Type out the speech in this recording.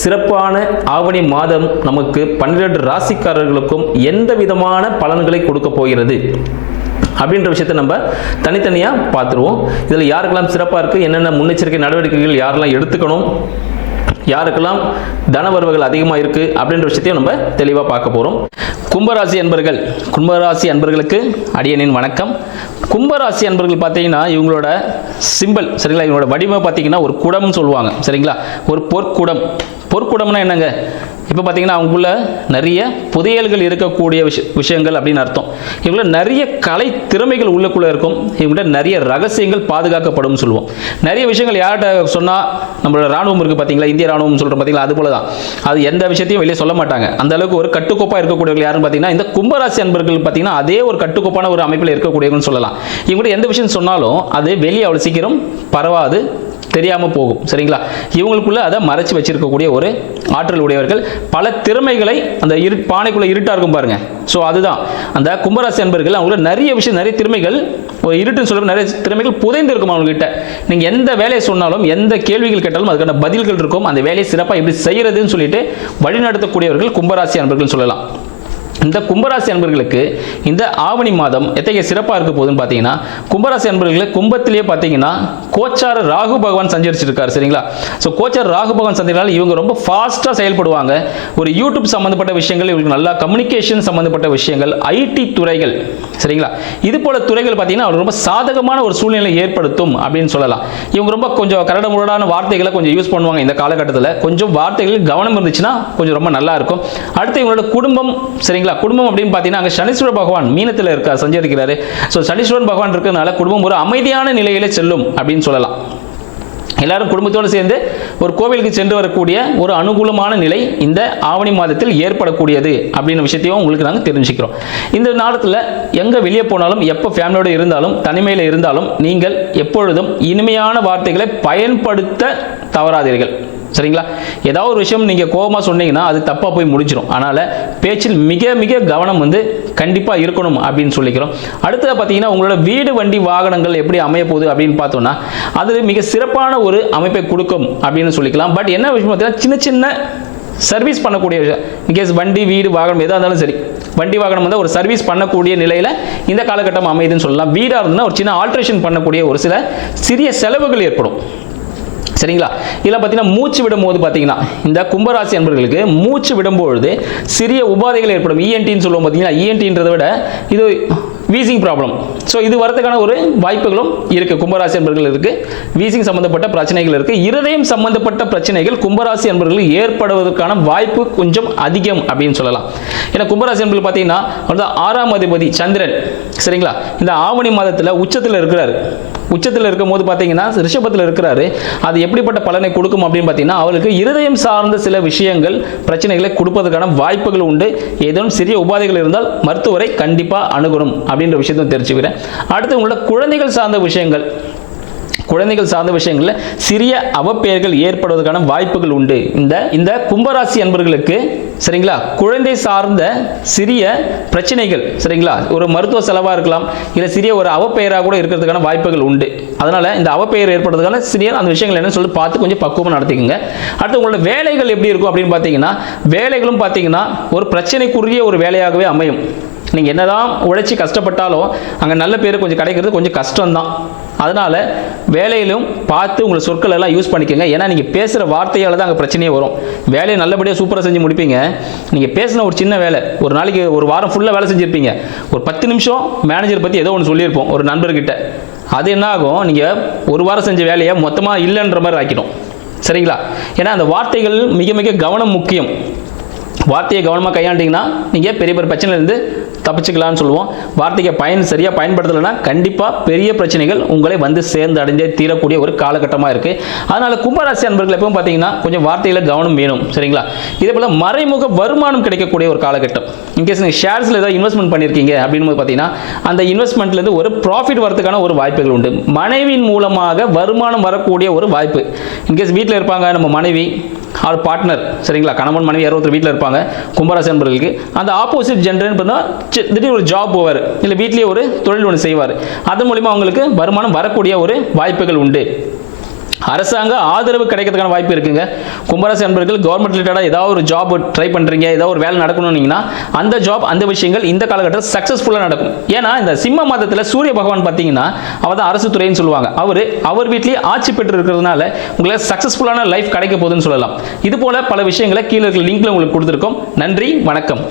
சிறப்பான ஆவணி மாதம் நமக்கு பன்னிரண்டு ராசிக்காரர்களுக்கும் எந்த விதமான பலன்களை கொடுக்க போகிறது? அப்படின்ற விஷயத்தை நம்ம தனித்தனியாக பார்த்துருவோம். இதில் யாருக்கெல்லாம் சிறப்பாக இருக்குது என்னென்ன முன்னெச்சரிக்கை நடவடிக்கைகள் யாரெல்லாம் எடுத்துக்கணும்? யாருக்கெல்லாம் தனவரவுகள் அதிகமாக இருக்குது அப்படின்ற விஷயத்தையும் நம்ம தெளிவாக பார்க்க போகிறோம் கும்பராசி அன்பர்கள் கும்பராசி அன்பர்களுக்கு அடியனின் வணக்கம். கும்பராசி அன்பர்கள் பார்த்தீங்கன்னா இவங்களோட சிம்பல் சரிங்களா? இவங்களோட வடிவம் பார்த்தீங்கன்னா ஒரு குடம்னு சொல்லுவாங்க சரிங்களா? ஒரு பொற்குடம். பொற்குடம்னா என்னங்க? இப்போ பார்த்தீங்கன்னா அவங்களுக்குள்ள நிறைய புதையல்கள் இருக்கக்கூடிய விஷ விஷயங்கள் அப்படின்னு அர்த்தம். இவங்கள நிறைய கலை திறமைகள் உள்ளுக்குள்ளே இருக்கும். இவங்கள்ட்ட நிறைய ரகசியங்கள் பாதுகாக்கப்படும் சொல்லுவோம். நிறைய விஷயங்கள் யார்கிட்ட சொன்னால் நம்மளோட ராணுவம் இருக்குது பார்த்தீங்களா இந்திய ராணுவம் சொல்கிறோம் பார்த்தீங்களா அது போல தான் அது எந்த விஷயத்தையும் வெளியே சொல்ல மாட்டாங்க. அந்த அளவுக்கு ஒரு கட்டுக்கோப்பாக இருக்கக்கூடியவர்கள் யாருன்னு பார்த்தீங்கன்னா இந்த கும்பராசி அன்பர்கள் பார்த்தீங்கன்னா அதே ஒரு கட்டுக்கோப்பான ஒரு அமைப்பில் இருக்கக்கூடியவங்கன்னு சொல்லலாம். இவங்கள்ட்ட எந்த விஷயம் சொன்னாலும் அது வெளியே அவ்வளோ சீக்கிரம் பரவாது. தெரியாமல் போகும். சரிங்களா? இவங்களுக்குள்ள அதை மறைச்சி வச்சிருக்கக்கூடிய ஒரு ஆற்றல் உடையவர்கள் பல திறமைகளை அந்த இரு பானைக்குள்ள இருட்டா இருக்கும் பாருங்க. ஸோ அதுதான். அந்த கும்பராசி அன்பர்கள் அவங்கள நிறைய விஷயம் நிறைய திறமைகள் ஒரு இருட்டுன்னு சொல்ல நிறைய திறமைகள் புதைந்து இருக்கும் அவங்ககிட்ட. நீங்க எந்த வேலையை சொன்னாலும் எந்த கேள்விகள் கேட்டாலும் அதுக்கான பதில்கள் இருக்கும். அந்த வேலையை சிறப்பாக எப்படி செய்யறதுன்னு சொல்லிட்டு வழிநடத்தக்கூடியவர்கள் கும்பராசி அன்பர்கள் சொல்லலாம். இந்த கும்பராசி அன்பர்களுக்கு இந்த ஆவணி மாதம் எத்தகைய சிறப்பாக இருக்க போகுதுன்னு பார்த்தீங்கன்னா கும்பராசி அன்பர்களுக்கு கும்பத்திலேயே பார்த்தீங்கன்னா கோச்சார ராகு பகவான் சஞ்சரிச்சிருக்காரு சரிங்களா? ஸோ கோச்சார ராகு பகவான் சந்திரனால் இவங்க ரொம்ப ஃபாஸ்ட்டாக செயல்படுவாங்க. ஒரு யூடியூப் சம்மந்தப்பட்ட விஷயங்கள் இவங்களுக்கு நல்லா கம்யூனிகேஷன் சம்மந்தப்பட்ட விஷயங்கள் ஐடி துறைகள் சரிங்களா? இது போல துறைகள் பார்த்தீங்கன்னா அவருக்கு ரொம்ப சாதகமான ஒரு சூழ்நிலை ஏற்படுத்தும் அப்படின்னு சொல்லலாம். இவங்க ரொம்ப கொஞ்சம் கரட முரடான வார்த்தைகளை கொஞ்சம் யூஸ் பண்ணுவாங்க இந்த காலகட்டத்தில். கொஞ்சம் வார்த்தைகளில் கவனம் இருந்துச்சுன்னா கொஞ்சம் ரொம்ப நல்லா இருக்கும். அடுத்து இவங்களோட குடும்பம் சரிங்களா? குடும்பம் அப்படின்னு பார்த்தீங்கன்னா அங்கே சனீஸ்வர பகவான் மீனத்தில் இருக்கார் சஞ்சரிக்கிறாரு. ஸோ சனீஸ்வரன் பகவான் இருக்கிறதுனால குடும்பம் ஒரு அமைதியான நிலையிலே செல்லும் அப்படின்னு சொல்லலாம். எல்லாரும் குடும்பத்தோடு சேர்ந்து ஒரு கோவிலுக்கு சென்று வரக்கூடிய ஒரு அனுகூலமான நிலை இந்த ஆவணி மாதத்தில் ஏற்படக்கூடியது அப்படின்ற விஷயத்தையும் உங்களுக்கு நாங்கள் தெரிஞ்சுக்கிறோம். இந்த நேரத்தில் எங்கே வெளியே போனாலும் எப்போ ஃபேமிலியோடு இருந்தாலும் தனிமையில் இருந்தாலும் நீங்கள் எப்பொழுதும் இனிமையான வார்த்தைகளை பயன்படுத்த தவறாதீர்கள். சரிங்களா? ஏதாவது ஒரு விஷயம் நீங்கள் கோபமாக சொன்னீங்கன்னா அது தப்பாக போய் முடிஞ்சிடும் அதனால் பேச்சில் மிக மிக கவனம் வந்து கண்டிப்பாக இருக்கணும் அப்படின்னு சொல்லிக்கிறோம். அடுத்தது பார்த்தீங்கன்னா உங்களோட வீடு வண்டி வாகனங்கள் எப்படி அமைய போகுது அப்படின்னு பார்த்தோம்னா அது மிக சிறப்பான ஒரு அமைப்பை கொடுக்கும் அப்படின்னு சொல்லிக்கலாம். பட் என்ன விஷயம் பார்த்தீங்கன்னா சின்ன சின்ன சர்வீஸ் பண்ணக்கூடிய விஷயம். இன்கேஸ் வண்டி வீடு வாகனம் எதாக இருந்தாலும் சரி. வண்டி வாகனம் வந்து ஒரு சர்வீஸ் பண்ணக்கூடிய நிலையில் இந்த காலகட்டம் அமையுதுன்னு சொல்லலாம். வீடாக இருந்ததுன்னா ஒரு சின்ன ஆல்ட்ரேஷன் பண்ணக்கூடிய ஒரு சில சிறிய செலவுகள் ஏற்படும். சரிங்களா? இதில் பார்த்தீங்கன்னா மூச்சு விடும்போது பார்த்தீங்கன்னா இந்த கும்பராசி அன்பர்களுக்கு மூச்சு விடும்பொழுது சிறிய உபாதைகள் ஏற்படும். இஎன்டின்னு சொல்லுவோம் பார்த்தீங்கன்னா இஎன்டின்றதை விட இது வீசிங் ப்ராப்ளம் ஸோ இது வரதுக்கான ஒரு வாய்ப்புகளும் இருக்குது கும்பராசி அன்பர்கள் இருக்குது வீசிங் சம்மந்தப்பட்ட பிரச்சனைகள் இருக்குது இருதயம் சம்மந்தப்பட்ட பிரச்சனைகள் கும்பராசி அன்பர்கள் ஏற்படுவதற்கான வாய்ப்பு கொஞ்சம் அதிகம் அப்படின்னு சொல்லலாம். ஏன்னா கும்பராசி அன்பர்கள் பார்த்தீங்கன்னா ஆறாம் அதிபதி சந்திரன். சரிங்களா? இந்த ஆவணி மாதத்தில் உச்சத்தில் இருக்கிறார். உச்சத்தில் இருக்கும் போது பார்த்தீங்கன்னா ரிஷபத்தில் இருக்கிறாரு. அது எப்படிப்பட்ட பலனை கொடுக்கும் அப்படின்னு பார்த்தீங்கன்னா அவருக்கு இருதயம் சார்ந்த சில விஷயங்கள் பிரச்சனைகளை கொடுப்பதற்கான வாய்ப்புகள் உண்டு. ஏதேனும் சிறிய உபாதைகள் இருந்தால் மருத்துவரை கண்டிப்பாக அணுகணும் அப்படின்ற விஷயத்தையும் தெரிஞ்சுக்கிறேன். அடுத்து உங்களோட குழந்தைகள் சார்ந்த விஷயங்கள். குழந்தைகள் சார்ந்த விஷயங்களில் சிறிய அவப்பெயர்கள் ஏற்படுவதற்கான வாய்ப்புகள் உண்டு. இந்த இந்த கும்பராசி அன்பர்களுக்கு சரிங்களா? குழந்தை சார்ந்த சிறிய பிரச்சனைகள் சரிங்களா? ஒரு மருத்துவ செலவாக இருக்கலாம் இல்லை சிறிய ஒரு அவப்பெயராக கூட இருக்கிறதுக்கான வாய்ப்புகள் உண்டு. அதனால் இந்த அவப்பெயர் ஏற்படுறதுக்கான சிறிய அந்த விஷயங்கள் என்ன சொல்லி பார்த்து கொஞ்சம் பக்குவமாக நடத்திக்கோங்க. அடுத்து உங்களோட வேலைகள் எப்படி இருக்கும் அப்படின்னு பார்த்தீங்கன்னா வேலைகளும் பார்த்தீங்கன்னா ஒரு பிரச்சனைக்குரிய ஒரு வேலையாகவே அமையும். நீங்கள் என்னதான் உழைச்சி கஷ்டப்பட்டாலும் அங்கே நல்ல பேர் கொஞ்சம் கிடைக்கிறது கொஞ்சம் கஷ்டம்தான். அதனால் வேலையிலும் பார்த்து உங்களை சொற்கள் எல்லாம் யூஸ் பண்ணிக்கோங்க. ஏன்னா நீங்கள் பேசுகிற வார்த்தையால் தான் அங்கே பிரச்சனையே வரும். வேலையை நல்லபடியாக சூப்பராக செஞ்சு முடிப்பீங்க. நீங்கள் பேசின ஒரு சின்ன வேலை ஒரு நாளைக்கு ஒரு வாரம் ஃபுல்லாக வேலை செஞ்சுருப்பீங்க. ஒரு பத்து நிமிஷம் மேனேஜர் பற்றி ஏதோ ஒன்று சொல்லியிருப்போம் ஒரு நண்பர்கிட்ட. அது என்ன ஆகும்? நீங்கள் ஒரு வாரம் செஞ்ச வேலையை மொத்தமாக இல்லைன்ற மாதிரி ஆக்கிடும். சரிங்களா? ஏன்னா அந்த வார்த்தைகள் மிக மிக கவனம் முக்கியம். வார்த்தையை கவனமாக கையாண்டிங்கன்னா நீங்கள் பெரிய பெரிய பிரச்சனையிலேருந்து தப்பிச்சுக்கலாம்னு சொல்லுவோம். வார்த்தையை பயன் சரியாக பயன்படுத்தலைன்னா கண்டிப்பாக பெரிய பிரச்சனைகள் உங்களை வந்து சேர்ந்து அடைஞ்சே தீரக்கூடிய ஒரு காலகட்டமாக இருக்குது அதனால் கும்பராசி அன்பர்கள் எப்பவும் பார்த்தீங்கன்னா கொஞ்சம் வார்த்தையில் கவனம் வேணும். சரிங்களா? இதே போல் மறைமுக வருமானம் கிடைக்கக்கூடிய ஒரு காலகட்டம். இன்கேஸ் நீங்கள் ஷேர்ஸில் ஏதாவது இன்வெஸ்ட்மெண்ட் பண்ணியிருக்கீங்க அப்படின்னு போது பார்த்தீங்கன்னா அந்த இன்வெஸ்ட்மெண்ட்லேருந்து ஒரு ப்ராஃபிட் வரதுக்கான ஒரு வாய்ப்புகள் உண்டு. மனைவியின் மூலமாக வருமானம் வரக்கூடிய ஒரு வாய்ப்பு. இன்கேஸ் வீட்டில் இருப்பாங்க நம்ம மனைவி ஆர் பார்ட்னர் சரிங்களா? கணவன் மனைவி யாரோ ஒருத்தர் வீட்டில் இருப்பாங்க கும்பராசி அன்பர்களுக்கு. அந்த ஆப்போசிட் ஜென்டர்னு பார்த்தா திடீர் திடீர்னு ஒரு ஜாப் போவார். இல்லை வீட்லேயே ஒரு தொழில் ஒன்று செய்வார். அது மூலிமா அவங்களுக்கு வருமானம் வரக்கூடிய ஒரு வாய்ப்புகள் உண்டு. அரசாங்க ஆதரவு கிடைக்கிறதுக்கான வாய்ப்பு இருக்குங்க. கும்பராசி நண்பர்கள் கவர்மெண்ட் ரிலேட்டடாக ஏதாவது ஒரு ஜாப் ட்ரை பண்ணுறீங்க ஏதாவது ஒரு வேலை நடக்கணும்னீங்கன்னா அந்த ஜாப் அந்த விஷயங்கள் இந்த காலகட்டத்தில் சக்ஸஸ்ஃபுல்லாக நடக்கும். ஏன்னா இந்த சிம்ம மாதத்தில் சூரிய பகவான் பார்த்தீங்கன்னா அவர் தான் அரசு துறைன்னு சொல்லுவாங்க. அவர் அவர் வீட்லேயே ஆட்சி பெற்று இருக்கிறதுனால உங்களுக்கு சக்ஸஸ்ஃபுல்லான லைஃப் கிடைக்க போகுதுன்னு சொல்லலாம். இது போல பல விஷயங்களை கீழே இருக்கிற லிங்க்ல உங்களுக்கு கொடுத்துருக்கோம். நன்றி வணக்கம்.